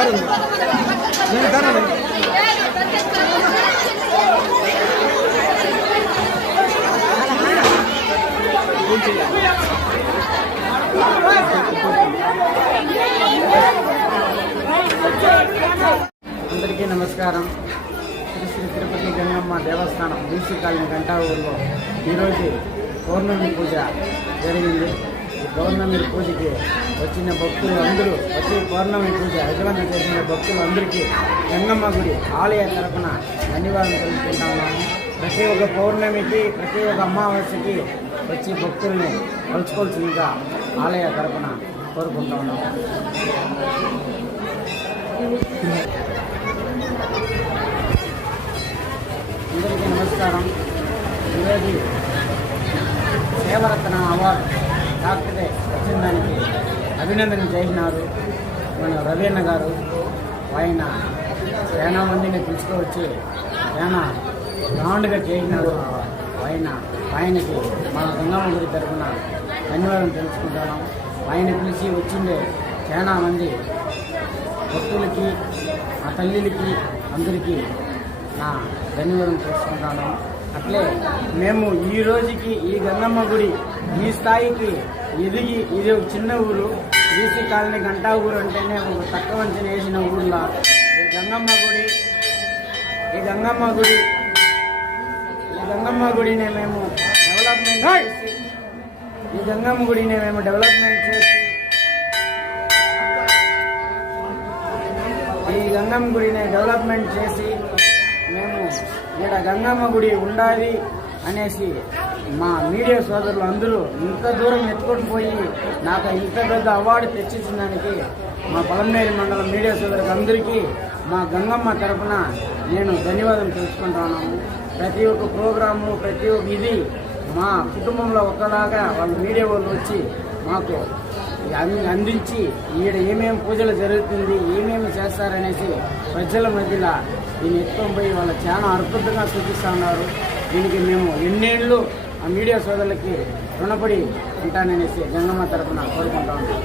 అందరికీ నమస్కారం. శ్రీ శ్రీ తిరుపతి గంగమ్మ దేవస్థానం BC colony Ganta ఊరిలో ఈరోజు పౌర్ణమి పూజ జరిగింది. ఈ పౌర్ణమి పూజకి వచ్చిన భక్తులు అందరూ ప్రతి పౌర్ణమి పూజ యజమాని చేసిన భక్తులు అందరికీ గంగమ్మ గుడి ఆలయ తరపున ధన్యవాదం తెలుపుకుంటా ఉన్నాము ప్రతి ఒక్క పౌర్ణమికి ప్రతి ఒక్క అమావాస్యకి వచ్చి భక్తుల్ని కలుసుకోవాల్సిందిగా ఆలయ తరపున కోరుకుంటా ఉన్నాము అందరికీ నమస్కారం. ఈరోజు సేవరత్న అవార్డు డాక్టర్ వచ్చిన దానికి అభినందన చేసినారు. మన రవీణ గారు ఆయన చాలా మందిని పిలుచుకోవచ్చి చాలా గ్రౌండ్గా చేసినారు. ఆయన ఆయనకి మన గంగమ్మ గురి తరఫున ధన్యవాదం తెలుసుకుంటాను ఆయన పిలిచి వచ్చిండే చాలా మంది భక్తులకి ఆ తల్లిలకి అందరికీ నా ధన్యవాదం తెలుసుకుంటాను అట్లే మేము ఈ రోజుకి ఈ గంగమ్మ గుడి ఈ స్థాయికి ఎదిగి ఇది ఒక చిన్న ఊరు. బీసీ కాలనీ గంటా ఊరు అంటేనే ఒక తక్కువ అంచనా వేసిన ఊర్లో. ఈ గంగమ్మ గంగమ్మ గుడి ఈ గంగమ్మ గుడి ఈ గంగమ్మ గుడిని మేము డెవలప్మెంట్ చేసి ఈ గంగమ్మ గుడిని మేము డెవలప్మెంట్ చేసి ఈ గంగమ్మ గుడిని డెవలప్మెంట్ చేసి మేము ఇక్కడ గంగమ్మ గుడి ఉండాలి. అనేసి మా మీడియా సోదరులు అందరూ ఇంత దూరం ఎత్తుకొని పోయి నాకు ఇంత పెద్ద అవార్డు తెచ్చించిన దానికి మా పొలంనేరు మండలం మీడియా సోదరులకు అందరికీ మా గంగమ్మ తరఫున నేను ధన్యవాదం తెలుసుకుంటున్నాము ప్రతి ఒక్క ప్రోగ్రాము ప్రతి ఒక్క ఇది మా కుటుంబంలో ఒకలాగా వాళ్ళ మీడియా వాళ్ళు వచ్చి మాకు అన్ని అందించి ఈడ ఏమేమి పూజలు జరుగుతుంది ఏమేమి చేస్తారనేసి ప్రజల మధ్యలో దీన్ని ఎత్తుకొని పోయి వాళ్ళు చాలా అద్భుతంగా చూపిస్తూ ఉన్నారు. దీనికి మేము ఎన్నేళ్ళు ఆ మీడియా సోదరులకి రుణపడి ఉంటాననేసి జంగమ్మ తరఫున కోరుకుంటా ఉన్నాం.